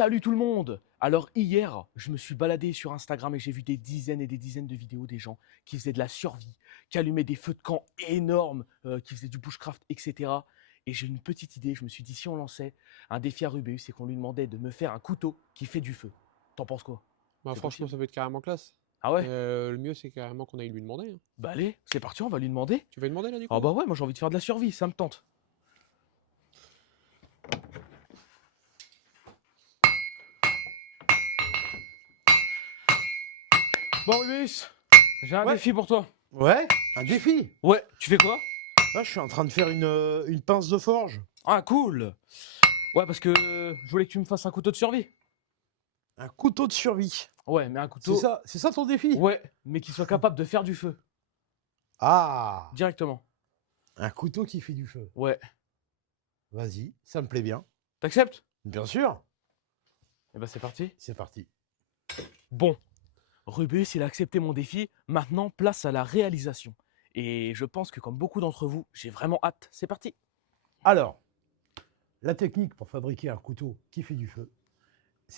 Salut tout le monde! Alors hier, je me suis baladé sur Instagram et j'ai vu des dizaines et des dizaines de vidéos des gens qui faisaient de la survie, qui allumaient des feux de camp énormes, qui faisaient du bushcraft, etc. Et j'ai une petite idée, je me suis dit si on lançait un défi à Rubeus et qu'on lui demandait de me faire un couteau qui fait du feu. T'en penses quoi? Bah, C'est franchement, possible? ça peut être carrément classe. Ah ouais? Le mieux, c'est carrément qu'on aille lui demander, hein. Bah allez, c'est parti, on va lui demander. Tu vas lui demander là, du Ah coup? bah ouais, moi j'ai envie de faire de la survie, ça me tente. Bon Rubeus, j'ai un Ouais. défi pour toi. Ouais, un défi. Ouais, tu fais quoi? Là, je suis en train de faire une pince de forge. Ah cool! Ouais, parce que je voulais que tu me fasses un couteau de survie. Un couteau de survie. Ouais, mais un couteau. C'est ça ton défi? Ouais, mais qui soit capable de faire du feu Ah, directement. un couteau qui fait du feu. Ouais. Vas-y, ça me plaît bien. T'acceptes? Bien sûr. Eh ben c'est parti. C'est parti. Bon, Rubeus, il a accepté mon défi. Maintenant, place à la réalisation. Et je pense que comme beaucoup d'entre vous, j'ai vraiment hâte. C'est parti. Alors, la technique pour fabriquer un couteau qui fait du feu,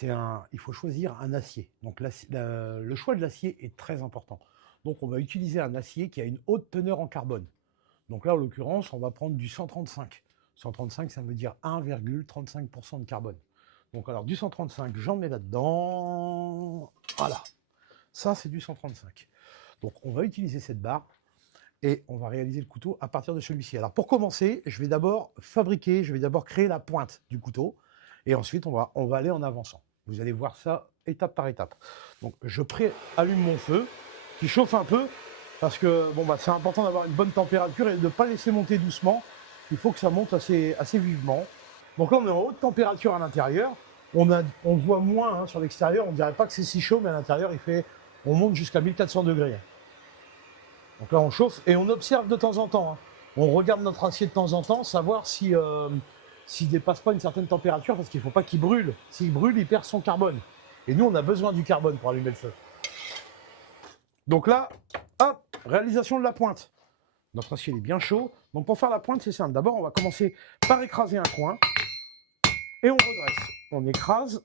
il faut choisir un acier. Donc, le choix de l'acier est très important. Donc, on va utiliser un acier qui a une haute teneur en carbone. Donc là, en l'occurrence, on va prendre du 135. 135, ça veut dire 1,35% de carbone. Donc alors, du 135, j'en mets là-dedans. Voilà. Ça, c'est du 135. Donc, on va utiliser cette barre et on va réaliser le couteau à partir de celui-ci. Alors, pour commencer, je vais d'abord créer la pointe du couteau et ensuite, on va aller en avançant. Vous allez voir ça étape par étape. Donc, je allume mon feu qui chauffe un peu parce que bon, c'est important d'avoir une bonne température et de ne pas laisser monter doucement. Il faut que ça monte assez vivement. Donc là, on est en haute température à l'intérieur. On voit moins sur l'extérieur. On ne dirait pas que c'est si chaud, mais à l'intérieur, on monte jusqu'à 1400 degrés. Donc là, on chauffe et on observe de temps en temps. On regarde notre acier de temps en temps, savoir s'il ne dépasse pas une certaine température, parce qu'il ne faut pas qu'il brûle. S'il brûle, il perd son carbone. Et nous, on a besoin du carbone pour allumer le feu. Donc là, hop, réalisation de la pointe. Notre acier est bien chaud. Donc pour faire la pointe, c'est simple. D'abord, on va commencer par écraser un coin. Et on redresse. On écrase.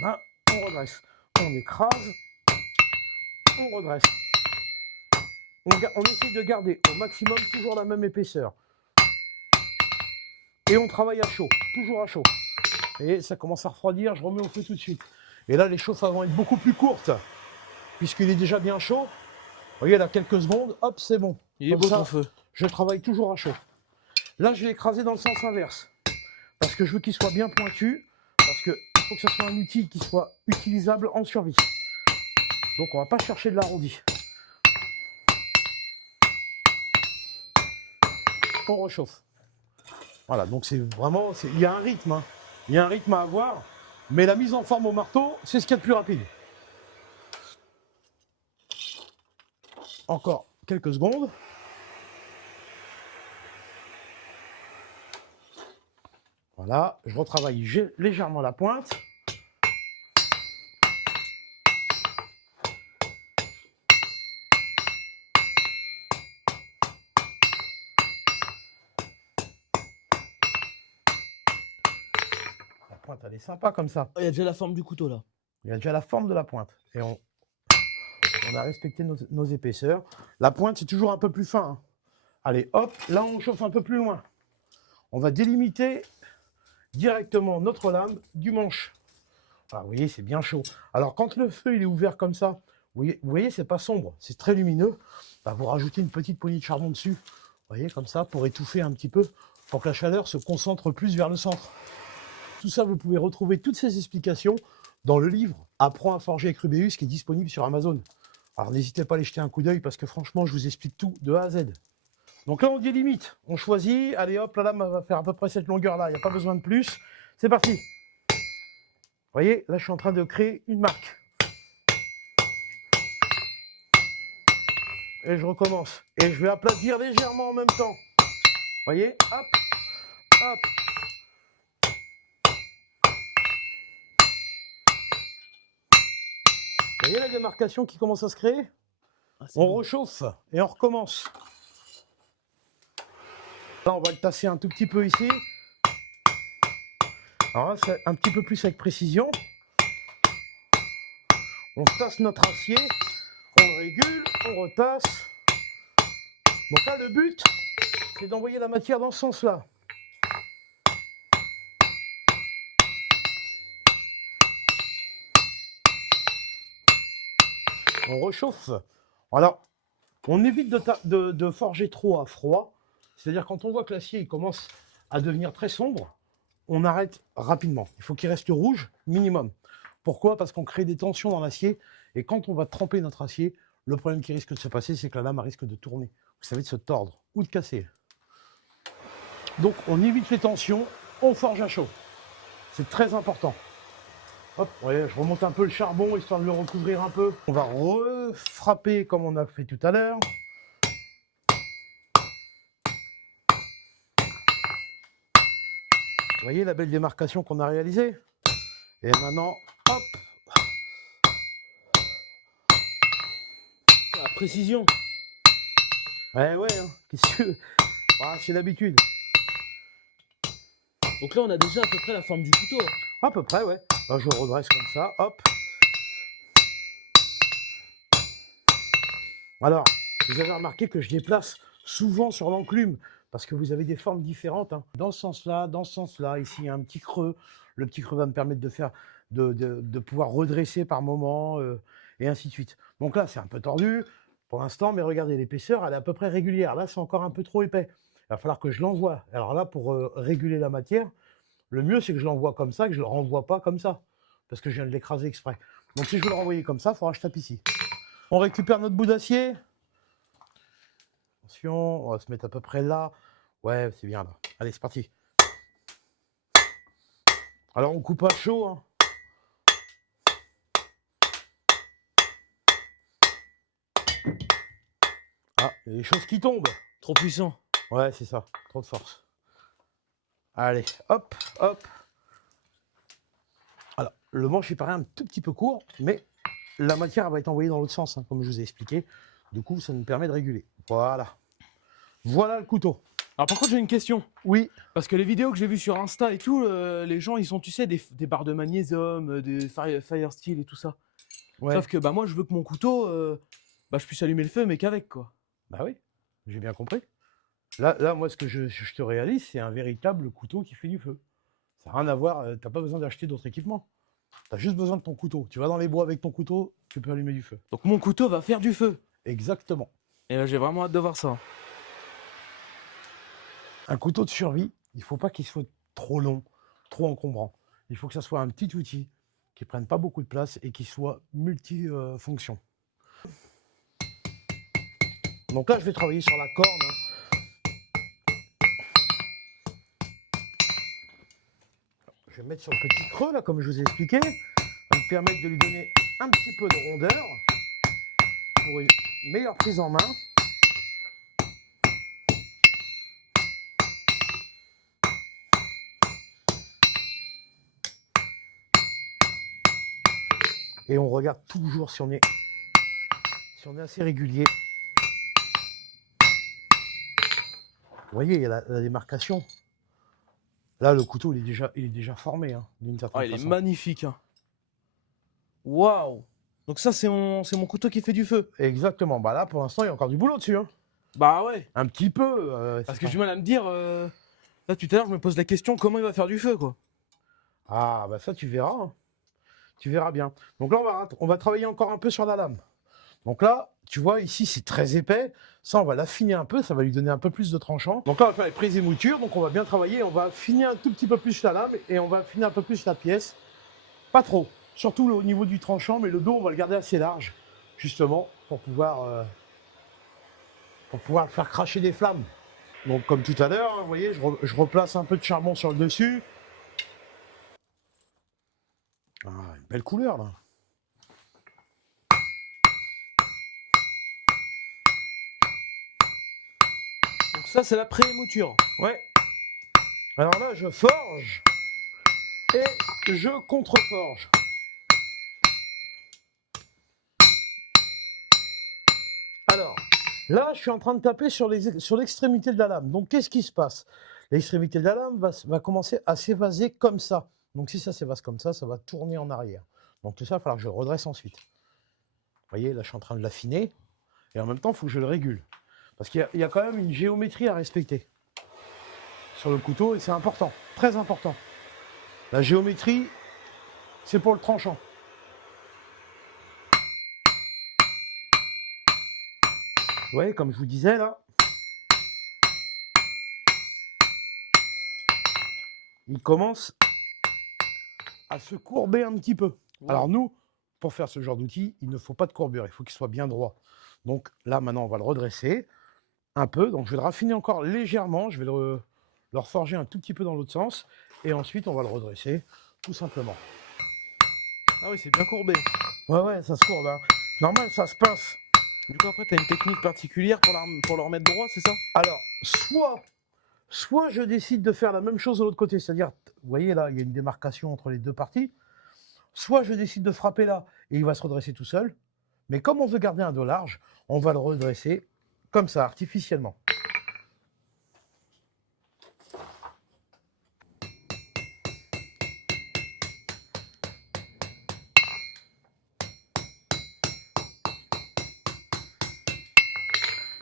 Là, on redresse. On écrase. On redresse. On essaye de garder au maximum toujours la même épaisseur. Et on travaille à chaud. Toujours à chaud. Et ça commence à refroidir. Je remets au feu tout de suite. Et là, les chauffes vont être beaucoup plus courtes. Puisqu'il est déjà bien chaud. Vous voyez, là, quelques secondes. Hop, c'est bon. Il est beau ton feu. Je travaille toujours à chaud. Là, je vais écraser dans le sens inverse. Parce que je veux qu'il soit bien pointu. Parce qu'il faut que ce soit un outil qui soit utilisable en survie. Donc, on ne va pas chercher de l'arrondi. On rechauffe. Voilà, donc c'est vraiment... Il y a un rythme. Hein. Il y a un rythme à avoir. Mais la mise en forme au marteau, c'est ce qu'il y a de plus rapide. Encore quelques secondes. Voilà, je retravaille légèrement la pointe. La pointe, elle est sympa comme ça. Il y a déjà la forme du couteau là. Il y a déjà la forme de la pointe. Et on a respecté nos épaisseurs. La pointe, c'est toujours un peu plus fin. Hein. Allez, hop, là, on chauffe un peu plus loin. On va délimiter directement notre lame du manche. Voilà, vous voyez, c'est bien chaud. Alors, quand le feu il est ouvert comme ça, vous voyez, c'est pas sombre, c'est très lumineux. Bah, vous rajoutez une petite poignée de charbon dessus. Vous voyez, comme ça, pour étouffer un petit peu, pour que la chaleur se concentre plus vers le centre. Tout ça, vous pouvez retrouver toutes ces explications dans le livre « Apprends à forger avec Rubeus » qui est disponible sur Amazon. Alors, n'hésitez pas à aller jeter un coup d'œil parce que franchement, je vous explique tout de A à Z. Donc là, on délimite. On choisit. Allez, hop, la lame va faire à peu près cette longueur-là. Il n'y a pas besoin de plus. C'est parti. Vous voyez, là, je suis en train de créer une marque. Et je recommence. Et je vais aplatir légèrement en même temps. Vous voyez, hop, hop. Vous voyez la démarcation qui commence à se créer? On rechauffe et on recommence. Là, on va le tasser un tout petit peu ici. Alors là, c'est un petit peu plus avec précision. On tasse notre acier, on le régule, on retasse. Donc là, le but, c'est d'envoyer la matière dans ce sens-là. On réchauffe. Alors, on évite de forger trop à froid. C'est-à-dire quand on voit que l'acier commence à devenir très sombre, on arrête rapidement. Il faut qu'il reste rouge minimum. Pourquoi? Parce qu'on crée des tensions dans l'acier. Et quand on va tremper notre acier, le problème qui risque de se passer, c'est que la lame risque de tourner. Vous savez, de se tordre ou de casser. Donc on évite les tensions, on forge à chaud. C'est très important. Hop, ouais, je remonte un peu le charbon, histoire de le recouvrir un peu. On va refrapper comme on a fait tout à l'heure. Vous voyez la belle démarcation qu'on a réalisée? Et maintenant, hop. La précision. Ouais, hein, qu'est-ce que... Ah, c'est l'habitude. Donc là, on a déjà à peu près la forme du couteau. À peu près, ouais. Là, je redresse comme ça, hop. Alors, vous avez remarqué que je déplace souvent sur l'enclume, parce que vous avez des formes différentes. Hein. Dans ce sens-là, ici, il y a un petit creux. Le petit creux va me permettre de pouvoir redresser par moment, et ainsi de suite. Donc là, c'est un peu tordu pour l'instant, mais regardez, l'épaisseur, elle est à peu près régulière. Là, c'est encore un peu trop épais. Il va falloir que je l'envoie. Alors là, pour réguler la matière, le mieux, c'est que je l'envoie comme ça, que je ne le renvoie pas comme ça, parce que je viens de l'écraser exprès. Donc si je veux le renvoyer comme ça, il faudra que je tape ici. On récupère notre bout d'acier. Attention, on va se mettre à peu près là. Ouais, c'est bien là. Allez, c'est parti. Alors, on coupe à chaud. Hein. Ah, il y a des choses qui tombent. Trop puissant. Ouais, c'est ça. Trop de force. Allez, hop, hop. Alors, le manche, il paraît un tout petit peu court, mais la matière va être envoyée dans l'autre sens, hein, comme je vous ai expliqué. Du coup, ça nous permet de réguler. Voilà. Voilà le couteau. Alors par contre, j'ai une question. Oui. Parce que les vidéos que j'ai vues sur Insta et tout, les gens, ils sont, tu sais, des barres de magnésium, des fire steel et tout ça. Ouais. Sauf que bah, moi, je veux que mon couteau, je puisse allumer le feu, mais qu'avec, quoi. Bah oui, j'ai bien compris. Là, moi, ce que je te réalise, c'est un véritable couteau qui fait du feu. Ça n'a rien à voir, t'as pas besoin d'acheter d'autres équipements. Tu as juste besoin de ton couteau. Tu vas dans les bois avec ton couteau, tu peux allumer du feu. Donc mon couteau va faire du feu. Exactement. Et là, j'ai vraiment hâte de voir ça. Un couteau de survie, il ne faut pas qu'il soit trop long, trop encombrant. Il faut que ça soit un petit outil qui ne prenne pas beaucoup de place et qui soit multifonction. Donc là, je vais travailler sur la corne. Hein. Je vais me mettre sur le petit creux, là, comme je vous ai expliqué. Ça va me permettre de lui donner un petit peu de rondeur pour une meilleure prise en main. Et on regarde toujours si on est assez régulier. Vous voyez, il y a la démarcation. Là, le couteau, il est déjà formé, hein, d'une certaine Il est façon. magnifique. Hein. Waouh! Donc ça, c'est mon couteau qui fait du feu. Exactement. Bah là, pour l'instant, il y a encore du boulot dessus. Hein. Bah ouais. Un petit peu. Parce que j'ai du mal à me dire... Là, tout à l'heure, je me pose la question, comment il va faire du feu, quoi. Ah, bah ça, tu verras. Hein. Tu verras bien. Donc là, on va travailler encore un peu sur la lame. Donc là, tu vois, ici, c'est très épais. Ça, on va l'affiner un peu. Ça va lui donner un peu plus de tranchant. Donc là, on va faire les prises et moutures. Donc on va bien travailler. On va affiner un tout petit peu plus la lame et on va affiner un peu plus la pièce. Pas trop. Surtout au niveau du tranchant, mais le dos, on va le garder assez large, justement, pour pouvoir le faire cracher des flammes. Donc comme tout à l'heure, vous voyez, je replace un peu de charbon sur le dessus. Ah, une belle couleur, là. Donc ça, c'est la pré-mouture. Ouais. Alors là, je forge et je contre-forge. Alors, là, je suis en train de taper sur l'extrémité de la lame. Donc, qu'est-ce qui se passe? L'extrémité de la lame va commencer à s'évaser comme ça. Donc si ça s'évase comme ça va tourner en arrière. Donc tout ça, il va falloir que je le redresse ensuite. Vous voyez, là, je suis en train de l'affiner. Et en même temps, il faut que je le régule. Parce qu'il y a quand même une géométrie à respecter sur le couteau, et c'est important, très important. La géométrie, c'est pour le tranchant. Vous voyez, comme je vous disais, là, il commence à se courber un petit peu. Wow. Alors nous, pour faire ce genre d'outil, il ne faut pas de courbure, il faut qu'il soit bien droit. Donc là, maintenant, on va le redresser un peu. Donc je vais le raffiner encore légèrement, je vais le reforger un tout petit peu dans l'autre sens, et ensuite, on va le redresser, tout simplement. Ah oui, c'est bien courbé. Ouais, ça se courbe, hein. Normal, ça se pince. Du coup, après, tu as une technique particulière pour le remettre droit, c'est ça? Alors, soit je décide de faire la même chose de l'autre côté, c'est-à-dire, vous voyez là, il y a une démarcation entre les deux parties, soit je décide de frapper là, et il va se redresser tout seul, mais comme on veut garder un dos large, on va le redresser comme ça, artificiellement.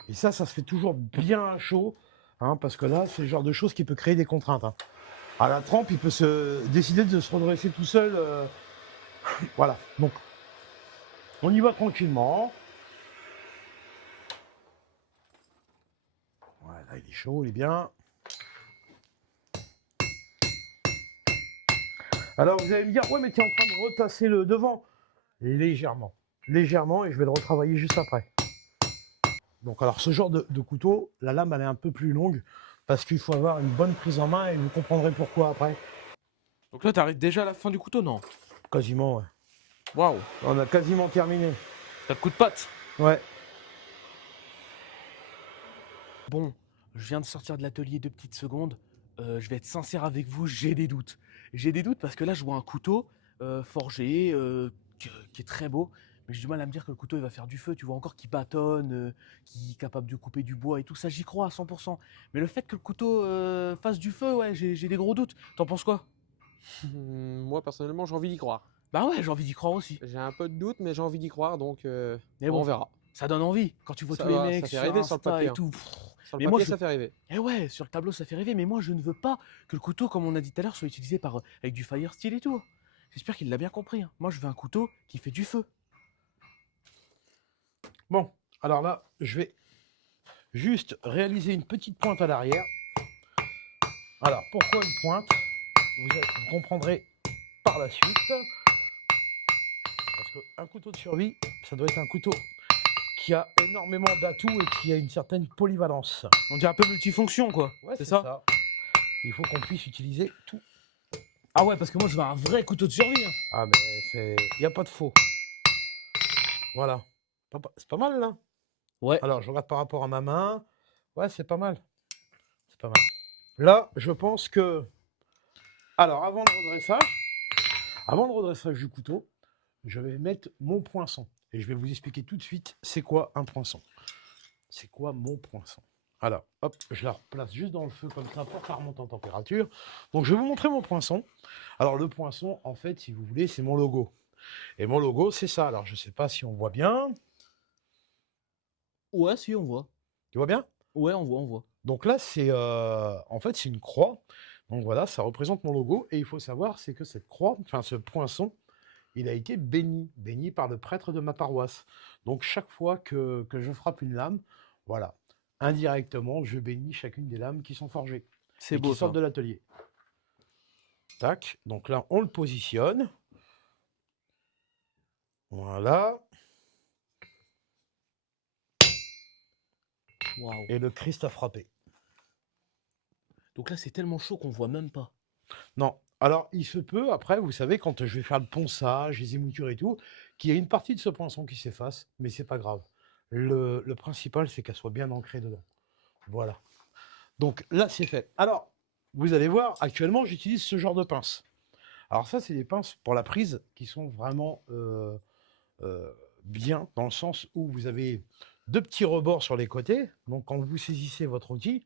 Et ça se fait toujours bien à chaud, hein, parce que là, c'est le genre de choses qui peut créer des contraintes, hein. À la trempe, il peut se décider de se redresser tout seul. Voilà, donc on y va tranquillement. Voilà, il est chaud, il est bien. Alors vous allez me dire, ouais, mais tu es en train de retasser le devant. Légèrement, légèrement, et je vais le retravailler juste après. Donc alors ce genre de couteau, la lame elle est un peu plus longue, parce qu'il faut avoir une bonne prise en main, et vous comprendrez pourquoi après. Donc là, t'arrives déjà à la fin du couteau, non? Quasiment, ouais. Waouh, On a quasiment terminé. t'as de coups de patte. Ouais. Bon, je viens de sortir de l'atelier 2 petites secondes. Je vais être sincère avec vous, j'ai des doutes. J'ai des doutes parce que là, je vois un couteau forgé qui est très beau, mais j'ai du mal à me dire que le couteau il va faire du feu. Tu vois encore qu'il bâtonne, qu'il est capable de couper du bois et tout ça, j'y crois à 100%. Mais le fait que le couteau fasse du feu, ouais, j'ai des gros doutes. T'en penses quoi? Moi, personnellement, j'ai envie d'y croire. Bah ouais, j'ai envie d'y croire aussi. J'ai un peu de doute, mais j'ai envie d'y croire, donc Mais bon, on verra. ça donne envie quand tu vois Ça tous les va, ça mecs fait sur rêver sur le Insta papier, et hein. tout. Sur le Mais moi, papier, je, ça fait rêver. Eh ouais, sur le tableau ça fait rêver, mais moi je ne veux pas que le couteau, comme on a dit tout à l'heure, soit utilisé avec du fire steel et tout. J'espère qu'il l'a bien compris, hein. Moi je veux un couteau qui fait du feu. Bon, alors là, je vais juste réaliser une petite pointe à l'arrière. Alors, pourquoi une pointe? Vous comprendrez par la suite. Parce qu'un couteau de survie, ça doit être un couteau qui a énormément d'atouts et qui a une certaine polyvalence. On dirait un peu multifonction quoi. Ouais, c'est ça? Il faut qu'on puisse utiliser tout. Ah ouais, parce que moi je veux un vrai couteau de survie, hein. Ah, mais il n'y a pas de faux. Voilà. C'est pas mal, là. Ouais. Alors, je regarde par rapport à ma main. Ouais, c'est pas mal. C'est pas mal. Là, je pense que... Alors, avant le redressage du couteau, je vais mettre mon poinçon. Et je vais vous expliquer tout de suite c'est quoi un poinçon. C'est quoi mon poinçon? Alors, hop, je la replace juste dans le feu comme ça pour que ça remonte en température. Donc, je vais vous montrer mon poinçon. Alors, le poinçon, en fait, si vous voulez, c'est mon logo. Et mon logo, c'est ça. Alors, je ne sais pas si on voit bien. Ouais, si, on voit. Tu vois bien? Ouais, on voit. Donc là, en fait, c'est une croix. Donc voilà, ça représente mon logo. Et il faut savoir, c'est que cette croix, enfin ce poinçon, il a été béni par le prêtre de ma paroisse. Donc chaque fois que je frappe une lame, voilà, indirectement, je bénis chacune des lames qui sont forgées C'est et beau qui sortent ça. de l'atelier. Tac, donc là, on le positionne. Voilà. Waouh. Et le Christ a frappé. Donc là c'est tellement chaud qu'on voit même pas. Non. Alors, il se peut, après, vous savez, quand je vais faire le ponçage, les émoutures et tout, qu'il y ait une partie de ce poinçon qui s'efface, mais c'est pas grave. Le principal, c'est qu'elle soit bien ancrée dedans. Voilà. Donc là, c'est fait. Alors, vous allez voir, actuellement, j'utilise ce genre de pince. Alors ça, c'est des pinces pour la prise qui sont vraiment bien, dans le sens où vous avez deux petits rebords sur les côtés. Donc, quand vous saisissez votre outil,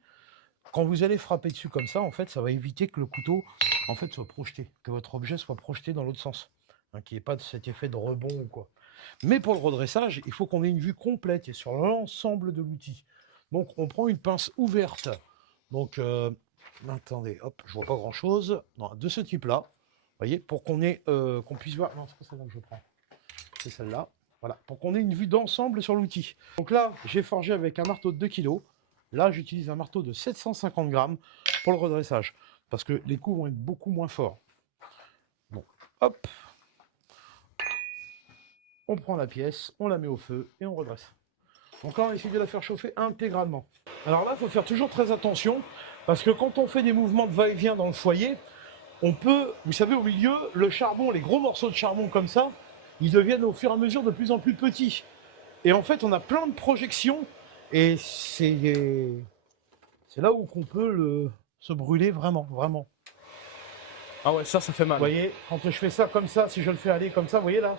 quand vous allez frapper dessus comme ça, en fait, ça va éviter que le couteau en fait, soit projeté, que votre objet soit projeté dans l'autre sens, hein, qu'il n'y ait pas de cet effet de rebond ou quoi. Mais pour le redressage, il faut qu'on ait une vue complète et sur l'ensemble de l'outil. Donc, on prend une pince ouverte. Donc, attendez, hop, je vois pas grand-chose. De ce type-là, vous voyez, pour qu'on puisse voir... Non, c'est pas celle-là que je prends. C'est celle-là. Voilà, pour qu'on ait une vue d'ensemble sur l'outil. Donc là, j'ai forgé avec un marteau de 2 kg. Là, j'utilise un marteau de 750 grammes pour le redressage, parce que les coups vont être beaucoup moins forts. Bon, hop. On prend la pièce, on la met au feu et on redresse. Donc là, on essaie de la faire chauffer intégralement. Alors là, il faut faire toujours très attention, parce que quand on fait des mouvements de va-et-vient dans le foyer, on peut, vous savez, au milieu, le charbon, les gros morceaux de charbon comme ça, ils deviennent au fur et à mesure de plus en plus petits. Et en fait, on a plein de projections, et c'est là où on peut se brûler vraiment, vraiment. Ah ouais, ça fait mal. Vous voyez, quand je fais ça comme ça, si je le fais aller comme ça, vous voyez là,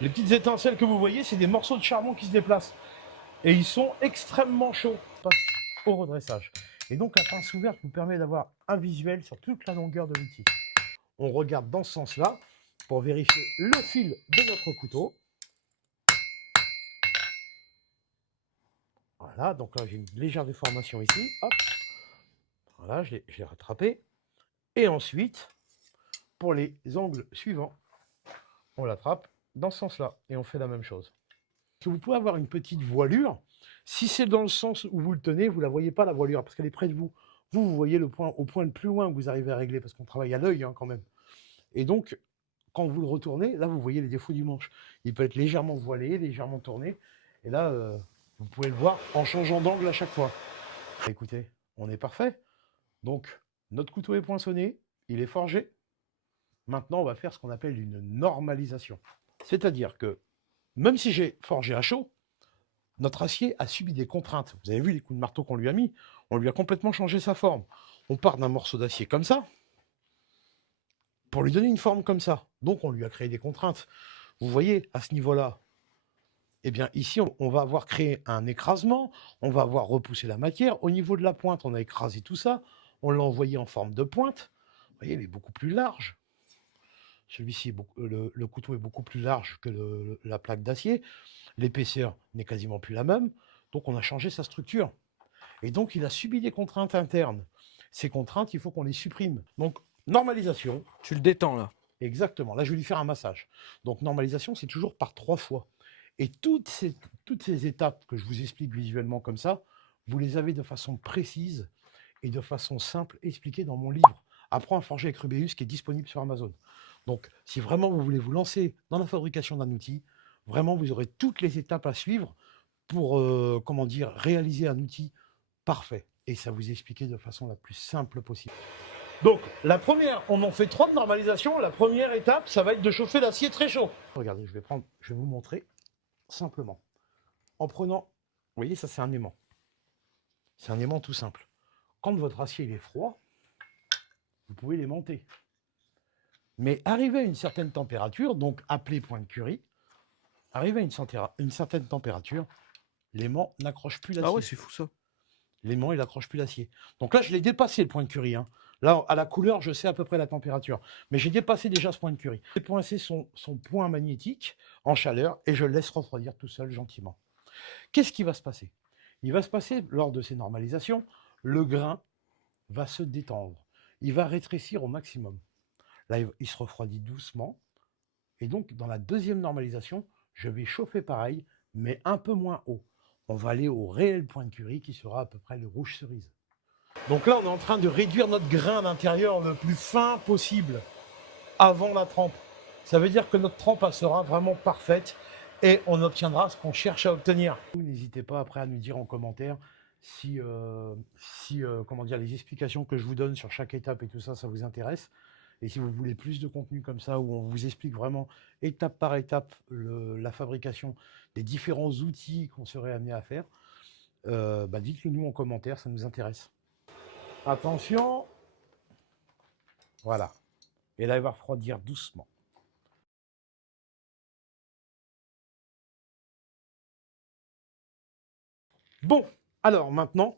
les petites étincelles que vous voyez, c'est des morceaux de charbon qui se déplacent. Et ils sont extrêmement chauds. On passe au redressage. Et donc la pince ouverte vous permet d'avoir un visuel sur toute la longueur de l'outil. On regarde dans ce sens-là pour vérifier le fil de notre couteau. Voilà, donc là j'ai une légère déformation ici. Hop. Voilà, je l'ai rattrapé. Et ensuite, pour les angles suivants, on l'attrape dans ce sens-là. Et on fait la même chose. Vous pouvez avoir une petite voilure. Si c'est dans le sens où vous le tenez, vous ne la voyez pas, la voilure, parce qu'elle est près de vous. Vous voyez le point, au point le plus loin que vous arrivez à régler, parce qu'on travaille à l'œil quand même. Et donc, quand vous le retournez, là, vous voyez les défauts du manche. Il peut être légèrement voilé, légèrement tourné. Et là, vous pouvez le voir en changeant d'angle à chaque fois. Écoutez, on est parfait. Donc, notre couteau est poinçonné, il est forgé. Maintenant, on va faire ce qu'on appelle une normalisation. C'est-à-dire que, même si j'ai forgé à chaud, notre acier a subi des contraintes. Vous avez vu les coups de marteau qu'on lui a mis? On lui a complètement changé sa forme. On part d'un morceau d'acier comme ça, pour lui donner une forme comme ça. Donc, on lui a créé des contraintes. Vous voyez, à ce niveau-là, eh bien, ici, on va avoir créé un écrasement, on va avoir repoussé la matière. Au niveau de la pointe, on a écrasé tout ça, on l'a envoyé en forme de pointe. Vous voyez, il est beaucoup plus large. Celui-ci, le couteau est beaucoup plus large que la plaque d'acier. L'épaisseur n'est quasiment plus la même. Donc, on a changé sa structure. Et donc, il a subi des contraintes internes. Ces contraintes, il faut qu'on les supprime. Donc, normalisation. Tu le détends là. Exactement. Là, je vais lui faire un massage. Donc, normalisation, c'est toujours par 3 fois. Et toutes ces étapes que je vous explique visuellement comme ça, vous les avez de façon précise et de façon simple expliquées dans mon livre « Apprends à forger avec Rubéus » qui est disponible sur Amazon. Donc, si vraiment vous voulez vous lancer dans la fabrication d'un outil, vraiment, vous aurez toutes les étapes à suivre pour, réaliser un outil parfait. Et ça vous est expliqué de façon la plus simple possible. Donc, la première, on en fait 3 de normalisation. La première étape, ça va être de chauffer l'acier très chaud. Regardez, je vais vous montrer simplement. En prenant, vous voyez, ça c'est un aimant. C'est un aimant tout simple. Quand votre acier il est froid, vous pouvez l'aimanter. Mais arrivé à une certaine température, donc appelé point de Curie, arrivé à une certaine température, l'aimant n'accroche plus l'acier. Ah ouais, c'est fou ça. L'aimant, il n'accroche plus l'acier. Donc là, je l'ai dépassé le point de Curie. Là, à la couleur, je sais à peu près la température. Mais j'ai dépassé déjà ce point de Curie. J'ai poincé son point magnétique en chaleur et je le laisse refroidir tout seul gentiment. Qu'est-ce qui va se passer? Il va se passer, lors de ces normalisations, le grain va se détendre. Il va rétrécir au maximum. Là, il se refroidit doucement. Et donc, dans la deuxième normalisation, je vais chauffer pareil, mais un peu moins haut. On va aller au réel point de Curie qui sera à peu près le rouge cerise. Donc là, on est en train de réduire notre grain d'intérieur le plus fin possible avant la trempe. Ça veut dire que notre trempe elle sera vraiment parfaite et on obtiendra ce qu'on cherche à obtenir. N'hésitez pas après à nous dire en commentaire si les explications que je vous donne sur chaque étape et tout ça, ça vous intéresse. Et si vous voulez plus de contenu comme ça, où on vous explique vraiment étape par étape la fabrication des différents outils qu'on serait amené à faire, dites-le nous en commentaire, ça nous intéresse. Attention, voilà. Et là, il va refroidir doucement. Bon, alors maintenant,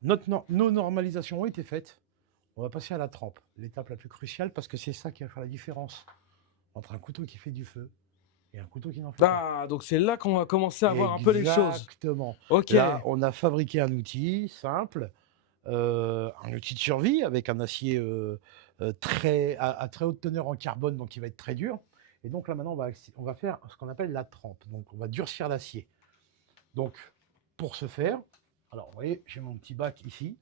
nos normalisations ont été faites. On va passer à la trempe, l'étape la plus cruciale, parce que c'est ça qui va faire la différence entre un couteau qui fait du feu et un couteau qui n'en fait pas. Ah, donc c'est là qu'on va commencer à voir un peu les choses. Exactement. Ok. Là, on a fabriqué un outil simple, un outil de survie avec un acier à très haute teneur en carbone, donc il va être très dur. Et donc là, maintenant, on va faire ce qu'on appelle la trempe. Donc, on va durcir l'acier. Donc, pour ce faire, alors, vous voyez, j'ai mon petit bac ici.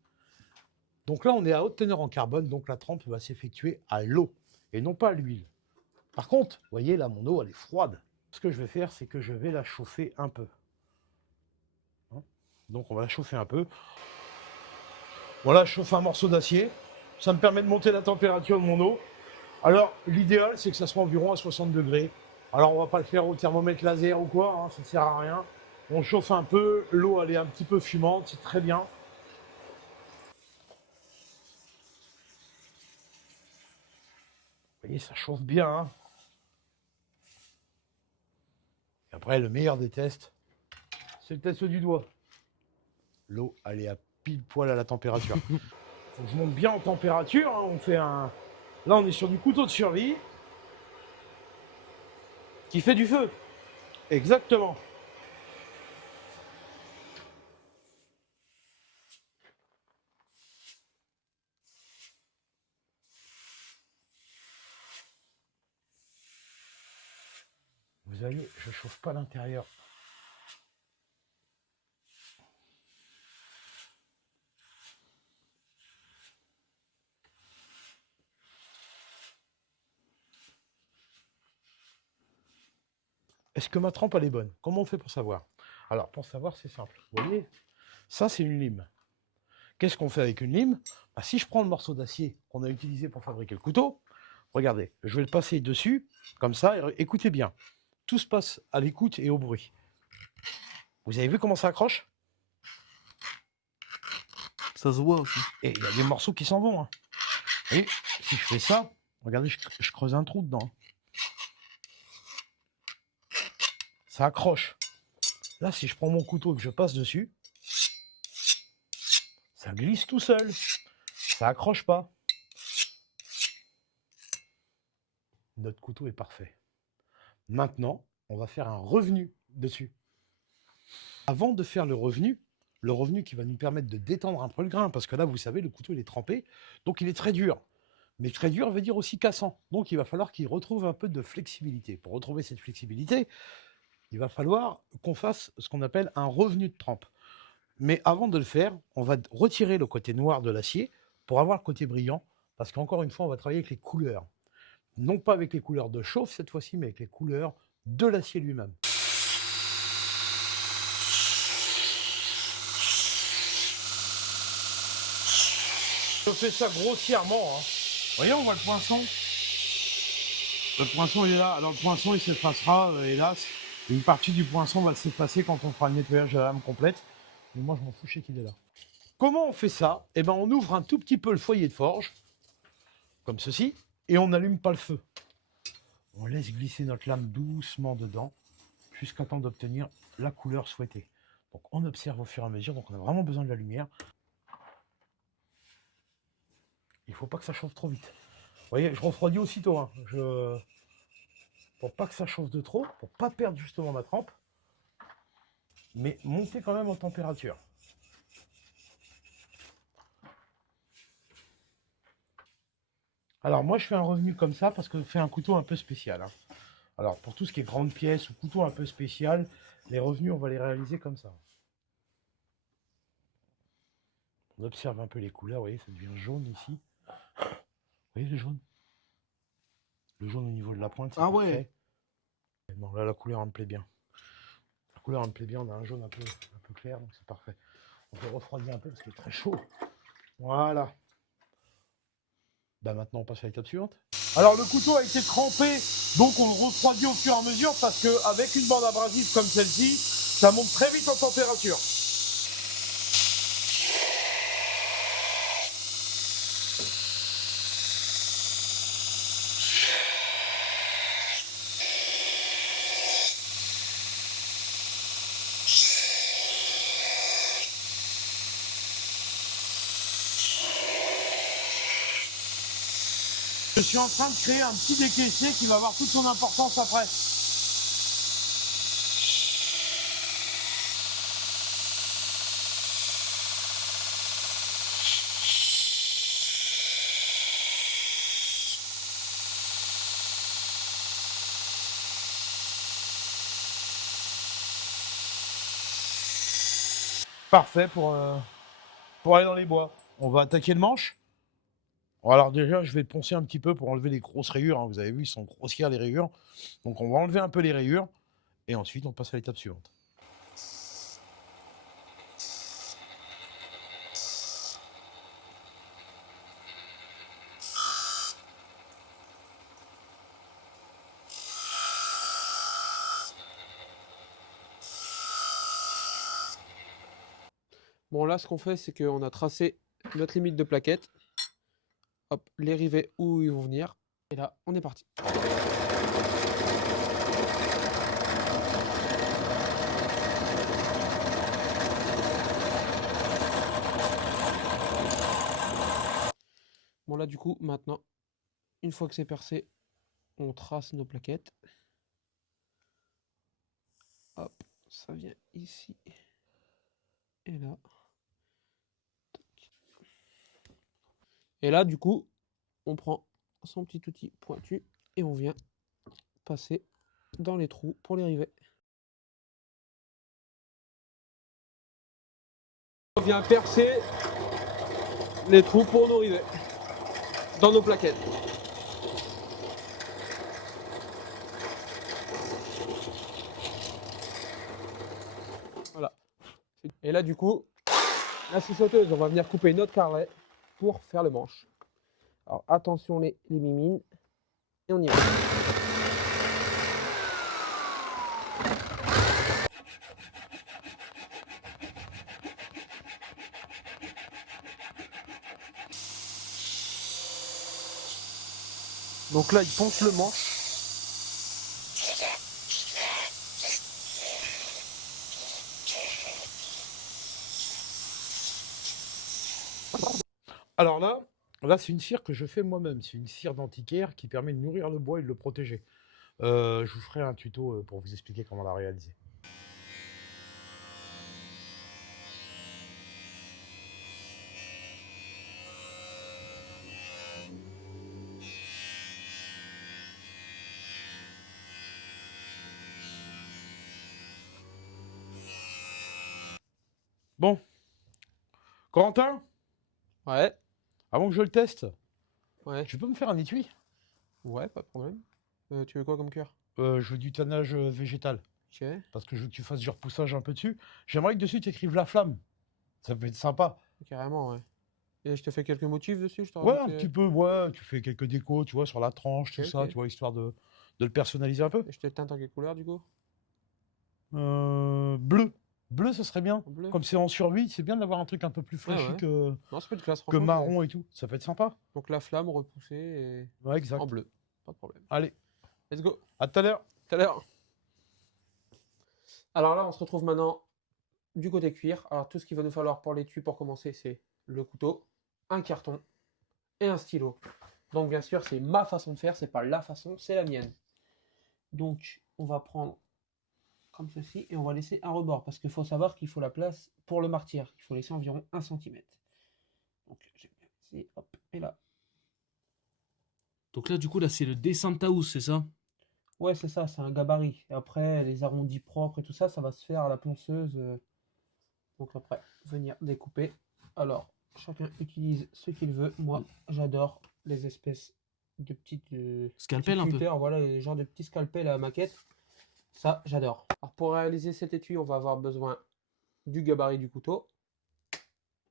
Donc là, on est à haute teneur en carbone, donc la trempe va s'effectuer à l'eau et non pas à l'huile. Par contre, vous voyez, là, mon eau, elle est froide. Ce que je vais faire, c'est que je vais la chauffer un peu. Hein. Donc, on va la chauffer un peu. Voilà, je chauffe un morceau d'acier. Ça me permet de monter la température de mon eau. Alors, l'idéal, c'est que ça soit environ à 60 degrés. Alors, on va pas le faire au thermomètre laser ou quoi, hein, ça ne sert à rien. On chauffe un peu, l'eau, elle est un petit peu fumante, c'est très bien. Vous voyez, ça chauffe bien. Hein. Et après, le meilleur des tests, c'est le test du doigt. L'eau, elle est à pile poil à la température. Faut que je monte bien en température. Hein. On fait un... Là, on est sur du couteau de survie qui fait du feu. Exactement. Vous allez, je chauffe pas l'intérieur. Est-ce que ma trempe, elle est bonne? Comment on fait pour savoir? Alors, pour savoir, c'est simple. Vous voyez, ça, c'est une lime. Qu'est-ce qu'on fait avec une lime? Bah, si je prends le morceau d'acier qu'on a utilisé pour fabriquer le couteau, regardez, je vais le passer dessus, comme ça, et écoutez bien. Tout se passe à l'écoute et au bruit. Vous avez vu comment ça accroche? Ça se voit aussi. Et il y a des morceaux qui s'en vont. Hein. Et si je fais ça, regardez, je creuse un trou dedans. Ça accroche. Là, si je prends mon couteau et que je passe dessus, ça glisse tout seul. Ça accroche pas. Notre couteau est parfait. Maintenant, on va faire un revenu dessus. Avant de faire le revenu qui va nous permettre de détendre un peu le grain, parce que là, vous savez, le couteau, il est trempé, donc il est très dur. Mais très dur veut dire aussi cassant. Donc, il va falloir qu'il retrouve un peu de flexibilité. Pour retrouver cette flexibilité, il va falloir qu'on fasse ce qu'on appelle un revenu de trempe. Mais avant de le faire, on va retirer le côté noir de l'acier pour avoir le côté brillant, parce qu'encore une fois, on va travailler avec les couleurs. Non pas avec les couleurs de chauffe cette fois-ci, mais avec les couleurs de l'acier lui-même. Je fais ça grossièrement. Hein. Vous voyez, on voit le poinçon. Le poinçon, il est là. Alors, le poinçon, il s'effacera, hélas. Une partie du poinçon va s'effacer quand on fera le nettoyage de la lame complète. Mais moi, je m'en fichais qu'il est là. Comment on fait ça? Eh ben, on ouvre un tout petit peu le foyer de forge, comme ceci, et on n'allume pas le feu. On laisse glisser notre lame doucement dedans, jusqu'à temps d'obtenir la couleur souhaitée. Donc, on observe au fur et à mesure. Donc, on a vraiment besoin de la lumière. Il ne faut pas que ça chauffe trop vite. Vous voyez, je refroidis aussitôt. Hein. Pour pas que ça chauffe de trop, pour pas perdre justement ma trempe, mais monter quand même en température. Alors moi je fais un revenu comme ça parce que je fais un couteau un peu spécial. Hein. Alors pour tout ce qui est grande pièce ou couteau un peu spécial, les revenus on va les réaliser comme ça. On observe un peu les couleurs, vous voyez, ça devient jaune ici. Vous voyez le jaune? Le jaune au niveau de la pointe, c'est parfait. Ouais. Non, là la couleur elle me plaît bien. La couleur elle me plaît bien, on a un jaune un peu clair, donc c'est parfait. On peut refroidir un peu parce qu'il est très chaud. Voilà. Ben maintenant on passe à l'étape suivante. Alors le couteau a été trempé, donc on le refroidit au fur et à mesure parce qu'avec une bande abrasive comme celle-ci, ça monte très vite en température. Je suis en train de créer un petit décaissier qui va avoir toute son importance après. Parfait pour aller dans les bois. On va attaquer le manche. Bon, alors déjà, je vais poncer un petit peu pour enlever les grosses rayures, hein. Vous avez vu, ils sont grossières les rayures. Donc on va enlever un peu les rayures. Et ensuite, on passe à l'étape suivante. Bon, là, ce qu'on fait, c'est qu'on a tracé notre limite de plaquettes. Hop, les rivets où ils vont venir. Et là, on est parti. Bon, là, du coup, maintenant, une fois que c'est percé, on trace nos plaquettes. Hop, ça vient ici. Et là. Et là, du coup, on prend son petit outil pointu et on vient passer dans les trous pour les rivets. On vient percer les trous pour nos rivets dans nos plaquettes. Voilà. Et là, du coup, la scie sauteuse, on va venir couper notre carré pour faire le manche. Alors attention les mimines, et on y va. Donc là, il ponce le manche. Alors là c'est une cire que je fais moi-même. C'est une cire d'antiquaire qui permet de nourrir le bois et de le protéger. Je vous ferai un tuto pour vous expliquer comment la réaliser. Bon, Corentin, Ouais, avant que je le teste, ouais, tu peux me faire un étui? ouais, pas de problème. Tu veux quoi comme cuir? Je veux du tannage végétal. Ok, Parce que je veux que tu fasses du repoussage un peu dessus. J'aimerais que dessus tu écrives la flamme. Ça peut être sympa. carrément, ouais. Et je te fais quelques motifs dessus, je te Ouais, rajoute un les... petit peu, ouais. Tu fais quelques décos, tu vois, sur la tranche, tout Ok, ça, ok. tu vois, histoire de le personnaliser un peu. Et je te teinte en quelle couleur du coup? Bleu. Bleu, ce serait bien. En bleu? Comme c'est en survie, c'est bien d'avoir un truc un peu plus Ouais, flashy ouais. que, Non, ça peut être classe, que franchement. marron et tout. Ça peut être sympa. Donc la flamme repoussée et... Ouais, exact. en bleu. Pas de problème. Allez, Let's go. à tout à l'heure. Tout à l'heure. Alors là, on se retrouve maintenant du côté cuir. Alors tout ce qu'il va nous falloir pour l'étui pour commencer, c'est le couteau, un carton et un stylo. Donc bien sûr, c'est ma façon de faire, c'est pas la façon, c'est la mienne. Donc on va prendre comme ceci et on va laisser un rebord parce qu'il faut savoir qu'il faut la place pour le martyr. Il faut laisser environ 1 cm. Donc j'ai bien ici, hop, et là. Donc là, du coup, là, c'est le descente house, c'est ça? Ouais, c'est ça, c'est un gabarit. Et après, les arrondis propres et tout ça, ça va se faire à la ponceuse. Donc après, venir découper. Alors, chacun utilise ce qu'il veut. Moi, j'adore les espèces de petites Scalpel un peu. cutters, voilà, les genres de petits scalpels à maquette. Ça, j'adore. Alors, pour réaliser cet étui, on va avoir besoin du gabarit du couteau,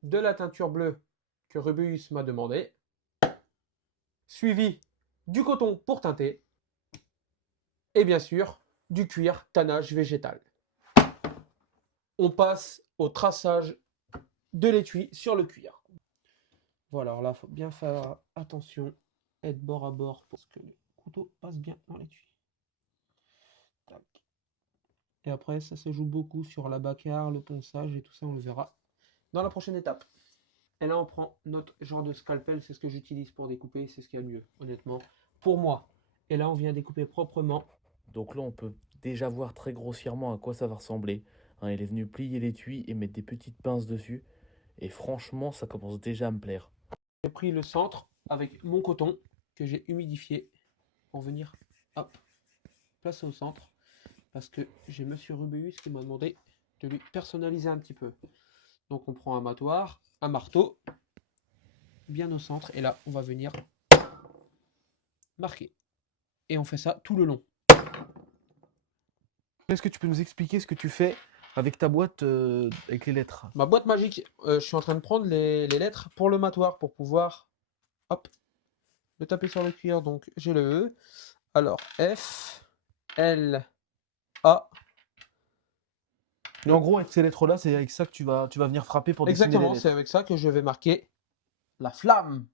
de la teinture bleue que Rubius m'a demandé, suivi du coton pour teinter, et bien sûr, du cuir tannage végétal. On passe au traçage de l'étui sur le cuir. Voilà, alors là, il faut bien faire attention, être bord à bord pour que le couteau passe bien dans l'étui. Tac. Et après, ça se joue beaucoup sur la bacarre, le ponçage et tout ça, on le verra dans la prochaine étape. Et là, on prend notre genre de scalpel. C'est ce que j'utilise pour découper. C'est ce qu'il y a de mieux, honnêtement, pour moi. Et là, on vient découper proprement. Donc là, on peut déjà voir très grossièrement à quoi ça va ressembler. Hein, il est venu plier l'étui et mettre des petites pinces dessus. Et franchement, ça commence déjà à me plaire. J'ai pris le centre avec mon coton que j'ai humidifié pour venir, hop, placer au centre. Parce que j'ai Monsieur Rubius qui m'a demandé de lui personnaliser un petit peu. Donc on prend un matoir, un marteau, bien au centre. Et là, on va venir marquer. Et on fait ça tout le long. Est-ce que tu peux nous expliquer ce que tu fais avec ta boîte avec les lettres? Ma boîte magique, je suis en train de prendre les lettres pour le matoir pour pouvoir, hop, le taper sur le cuir. Donc j'ai le E. Alors F, L, A. Mais en gros, avec ces lettres-là, c'est avec ça que tu vas venir frapper pour dessiner les Exactement, c'est lettres. avec ça que je vais marquer la flamme.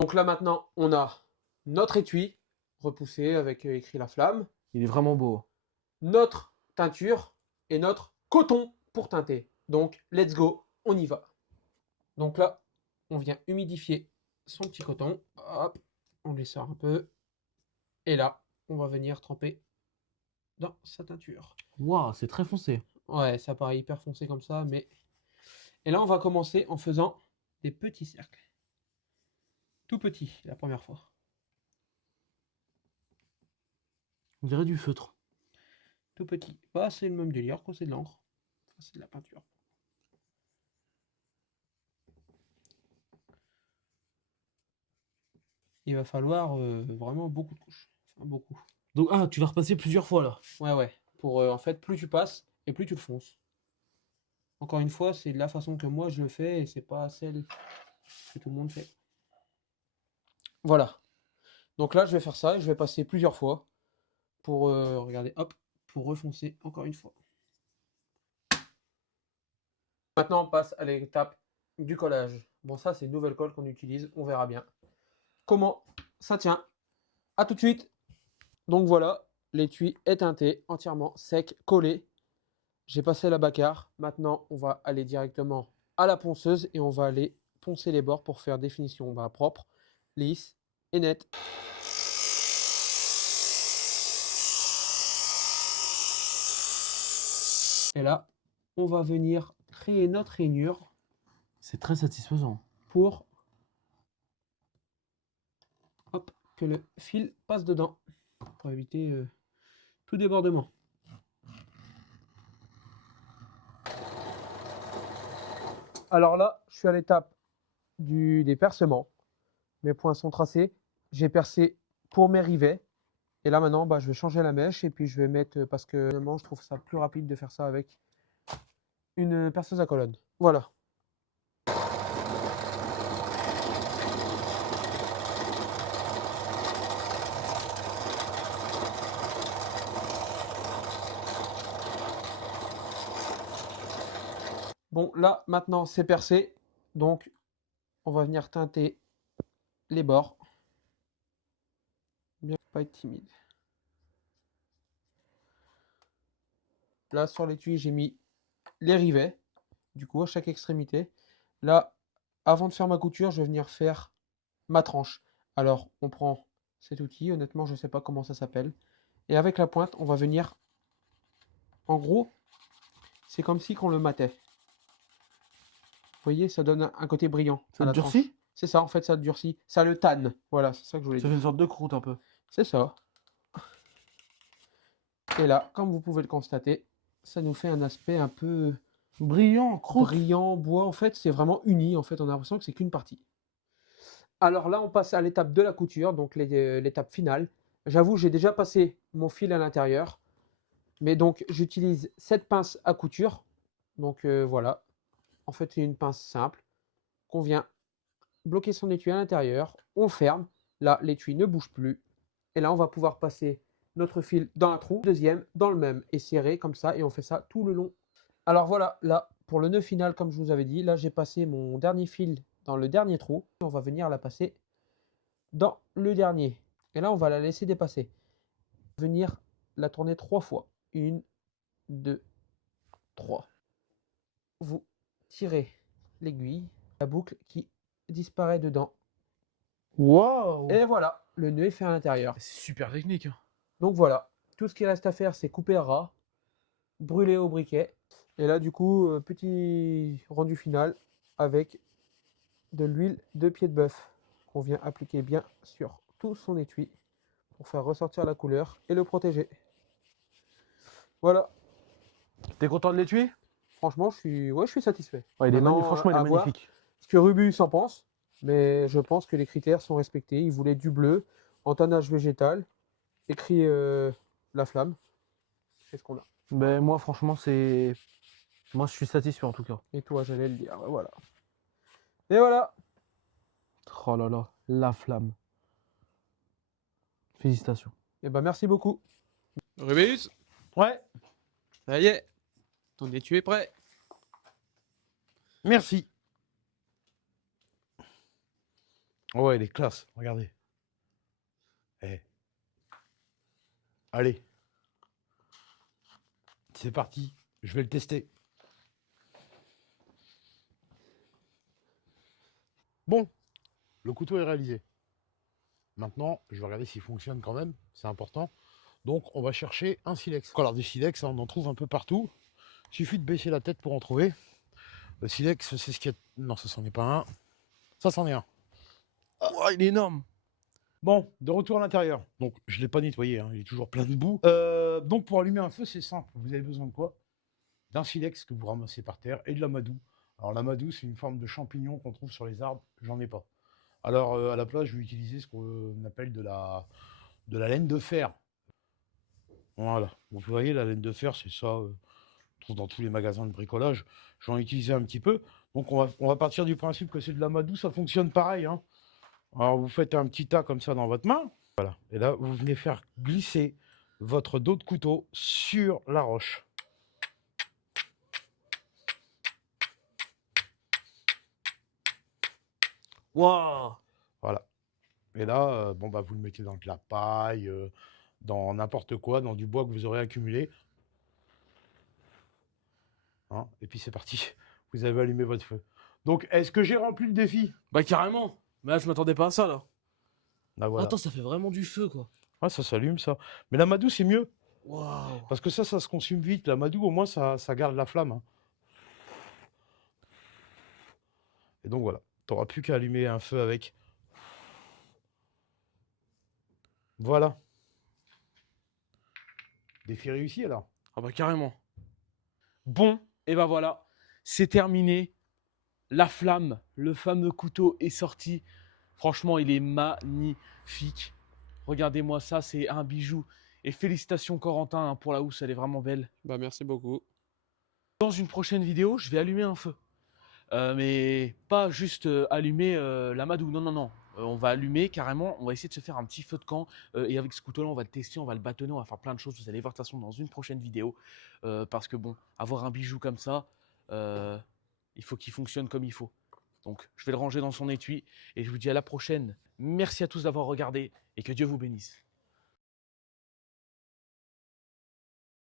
Donc là maintenant, on a notre étui repoussé avec écrit la flamme, Il est vraiment beau. notre teinture et notre coton pour teinter. Donc let's go, on y va. Donc là, on vient humidifier son petit coton. Hop, on les sort un peu. Et là, on va venir tremper dans sa teinture. Waouh, c'est très foncé. Ouais, ça paraît hyper foncé comme ça, mais... Et là, on va commencer en faisant des petits cercles. Tout petits, la première fois. On dirait du feutre. Tout petit. Bah, c'est le même délire, quoi, c'est de l'encre. Enfin, c'est de la peinture. Il va falloir vraiment beaucoup de couches. Enfin, beaucoup. Donc, tu vas repasser plusieurs fois là. Ouais, ouais. Pour, en fait, plus tu passes, et plus tu le fonces. Encore une fois, c'est de la façon que moi je le fais, et c'est pas celle que tout le monde fait. Voilà. Donc là, je vais faire ça, et je vais passer plusieurs fois. Pour, regardez, hop, pour refoncer encore une fois. Maintenant, on passe à l'étape du collage. Bon, ça, c'est une nouvelle colle qu'on utilise, on verra bien comment ça tient. A tout de suite. Donc voilà, l'étui est teinté, entièrement sec, collé. J'ai passé la bacarre. Maintenant, on va aller directement à la ponceuse et on va aller poncer les bords pour faire des finitions propres, lisses et nettes. Et là, on va venir créer notre rainure C'est très satisfaisant. pour hop, que le fil passe dedans, pour éviter tout débordement. Alors là, je suis à l'étape des percements. Mes points sont tracés. J'ai percé pour mes rivets. Et là maintenant, je vais changer la mèche et puis je vais mettre, parce que finalement, je trouve ça plus rapide de faire ça avec une perceuse à colonne. Voilà. Bon, là, maintenant, c'est percé. Donc, on va venir teinter les bords. Bien, pas être timide. Là, sur l'étui, j'ai mis les rivets, du coup, à chaque extrémité. Là, avant de faire ma couture, je vais venir faire ma tranche. Alors, on prend cet outil. Honnêtement, je ne sais pas comment ça s'appelle. Et avec la pointe, on va venir... En gros, c'est comme si on le matait. Vous voyez, ça donne un côté brillant. Ça le durcit? C'est ça, en fait, ça le durcit. Ça le tanne. Voilà, c'est ça que je voulais Ça dire. fait une sorte de croûte un peu. C'est ça. Et là, comme vous pouvez le constater, ça nous fait un aspect un peu Brillant, croûte. brillant, bois. En fait, c'est vraiment uni. En fait, on a l'impression que c'est qu'une partie. Alors là, on passe à l'étape de la couture, donc l'étape finale. J'avoue, j'ai déjà passé mon fil à l'intérieur. Mais donc, j'utilise cette pince à couture. Donc voilà. En fait, c'est une pince simple qu'on vient bloquer son étui à l'intérieur. On ferme. Là, l'étui ne bouge plus. Et là, on va pouvoir passer notre fil dans un trou, deuxième, dans le même, et serré comme ça. Et on fait ça tout le long. Alors voilà, là, pour le nœud final, comme je vous avais dit, là, j'ai passé mon dernier fil dans le dernier trou. On va venir la passer dans le dernier. Et là, on va la laisser dépasser. Venir la tourner 3 fois. 1, 2, 3. Vous tirez l'aiguille, la boucle qui disparaît dedans. Waouh! Et voilà, le nœud est fait à l'intérieur. C'est super technique, hein. Donc voilà, tout ce qu'il reste à faire, c'est couper le ras, brûler au briquet. Et là, du coup, petit rendu final avec de l'huile de pied de bœuf qu'on vient appliquer bien sur tout son étui pour faire ressortir la couleur et le protéger. Voilà, T'es content de l'étui? franchement, je suis satisfait. Ouais, il est Maintenant, franchement, il est à voir magnifique. ce que Rubus en pense, mais je pense que les critères sont respectés. Il voulait du bleu, en tannage végétal, écrit la flamme. C'est ce qu'on a. Ben, moi, franchement, moi, je suis satisfait en tout cas. Et toi, j'allais le dire, voilà. Et voilà. Oh là là, la flamme. Félicitations. Et ben merci beaucoup. Rubus, Ouais, ça y est, ton étui est prêt. merci. Ouais, il est classe, regardez. Eh. Allez. C'est parti, je vais le tester. Bon, le couteau est réalisé. Maintenant, je vais regarder s'il fonctionne quand même, c'est important. Donc, on va chercher un silex. Alors, des silex, on en trouve un peu partout. Il suffit de baisser la tête pour en trouver. Le silex, c'est ce qui est... Non, ça, c'en est pas un. Ça, c'en est un. Oh, il est énorme. Bon, de retour à l'intérieur. Donc, je ne l'ai pas nettoyé, hein, il est toujours plein de boue. Donc, pour allumer un feu, c'est simple. Vous avez besoin de quoi? D'un silex que vous ramassez par terre et de l'amadou. Alors, l'amadou, c'est une forme de champignon qu'on trouve sur les arbres. J'en ai pas. Alors, à la place, je vais utiliser ce qu'on appelle de la laine de fer. Voilà. Vous voyez, la laine de fer, c'est ça. On trouve dans tous les magasins de bricolage. J'en ai utilisé un petit peu. Donc, on va partir du principe que c'est de l'amadou. Ça fonctionne pareil, hein. Alors, vous faites un petit tas comme ça dans votre main. Voilà. Et là, vous venez faire glisser votre dos de couteau sur la roche. Waouh. Voilà. Et là, bon, bah, vous le mettez dans de la paille, dans n'importe quoi, dans du bois que vous aurez accumulé. Hein, et puis c'est parti. Vous avez allumé votre feu. Donc, est-ce que j'ai rempli le défi? Bah, carrément. Mais là, je m'attendais pas à ça, là. Ah, voilà. Attends, ça fait vraiment du feu, quoi. Ah, ça s'allume, ça. Mais l'amadou, c'est mieux. Waouh. Parce que ça se consume vite. L'amadou, au moins, ça garde la flamme, hein. Et donc, voilà. Tu n'auras plus qu'à allumer un feu avec. Voilà. Défi réussi, alors. Ah bah, carrément. Bon, et bah voilà. C'est terminé. La flamme, le fameux couteau est sorti. Franchement, il est magnifique. Regardez-moi ça, c'est un bijou. Et félicitations Corentin, hein, pour la housse, elle est vraiment belle. Bah merci beaucoup. Dans une prochaine vidéo, je vais allumer un feu. Mais pas juste allumer l'amadou, non, non, non. On va allumer carrément, on va essayer de se faire un petit feu de camp. Et avec ce couteau-là, on va le tester, on va le bâtonner, on va faire plein de choses. Vous allez voir de toute façon dans une prochaine vidéo. Parce que bon, avoir un bijou comme ça, il faut qu'il fonctionne comme il faut. Donc, je vais le ranger dans son étui. Et je vous dis à la prochaine. Merci à tous d'avoir regardé et que Dieu vous bénisse.